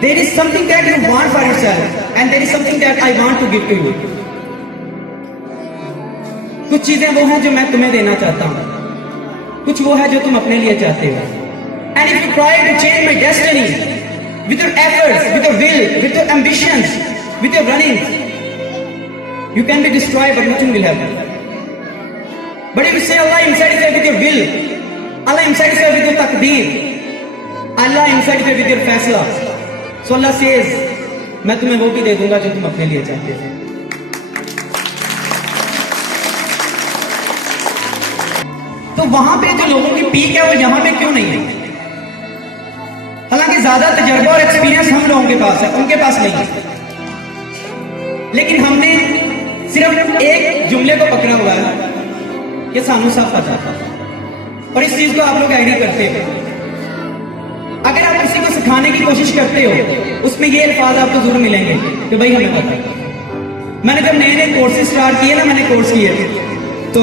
There is something that you want for yourself and there is something that I want to give to you. कुछ चीजें वो हैं जो मैं तुम्हें देना चाहता हूं, कुछ वो है जो तुम अपने लिए चाहते हो. And if you try to change my destiny with your efforts, with your will, with your ambitions, with your running, you can be destroyed but nothing will happen. But if you say Allah am satisfied with your will, Allah am satisfied with your taqdeer, Allah am satisfied with your faisla, so Allah says मैं तुम्हें वो भी दे दूंगा जो तुम अपने लिए चाहते हो. तो वहां पे जो लोगों की पीक है वो यहां पे क्यों नहीं है? हालांकि ज्यादा तजर्बा और एक्सपीरियंस हम लोगों के पास है, उनके पास नहीं है. लेकिन हमने सिर्फ एक जुमले को पकड़ा हुआ है कि सानू सब पता था, और इस चीज को आप लोग एग्री करते हो. अगर आप किसी को सिखाने की कोशिश करते हो, उसमें ये अल्फाज आपको जरूर मिलेंगे कि भाई हमें पता है. मैंने जब नए नए कोर्सेज स्टार्ट किए ना, मैंने कोर्स किए तो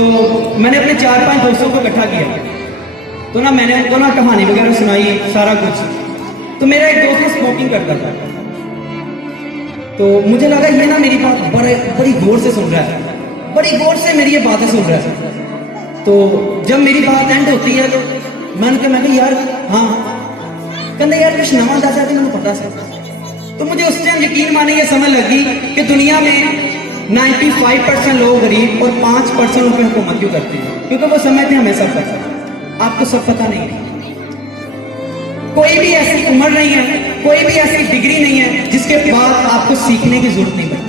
मैंने अपने 4-5 दोस्तों को इकट्ठा किया, तो ना मैंने उनको ना कहानी वगैरह सुनाई, सारा कुछ. तो मेरा एक दोस्त स्मोकिंग करता था, तो मुझे लगा ये ना मेरी बात बड़ी गौर से सुन रहा है, बड़ी गौर से मेरी ये बातें सुन रहा है. तो जब मेरी बात एंड होती है तो मैंने कहा यार हाँ, कहते यार कुछ नवा दस है तो मैंने पता सा. तो मुझे उस टाइम यकीन माने ये समझ लगी कि दुनिया में 95% लोग गरीब और 5% उन पर हुकूमत क्यों करती है, क्योंकि वो समझते हमें सब पता है. आपको सब पता नहीं है. कोई भी ऐसी उम्र नहीं है, कोई भी ऐसी डिग्री नहीं है जिसके बाद आपको सीखने की जरूरत नहीं पड़ती.